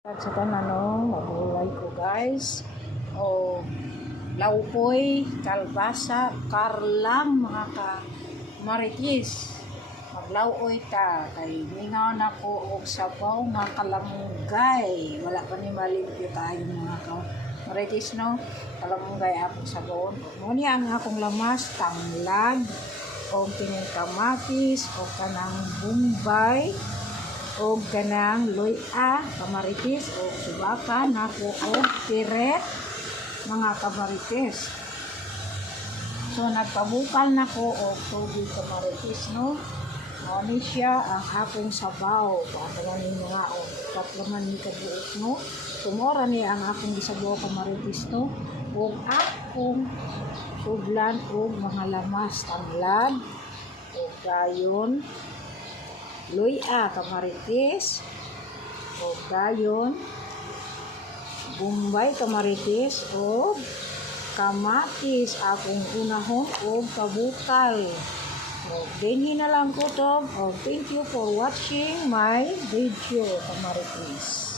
At sa tananong, magulay ko guys. O laupoy, kalbasa, karlang mga maritis. Maglauoy ta. Kay mingaw na ko og sabaw nga kalamugay. Wala pa ni malimpyo tayo mga maritis no. Kalamugay akong sabon. Muni ang akong lamas, tanglad, o tingin kamatis, o kanang bumbay, o ganang luya, kamaritis, o subakan, nako o tiret, mga kamaritis. So, nagpabukal na ko o tubig kamaritis, no? Ano siya ang akong sabaw. Pagkaman ninyo nga, o tatlaman ni kabuok, no? Tumora niya ang akong gisabaw kamaritis, no? O akong sudlan o mga lamas, tanglad, o gayon, luya, kamaritis, o gayon, bumbay, kamaritis, o kamatis, akong unahon, o kabukal. O, ganyan na lang ko to. O, thank you for watching my video, kamaritis.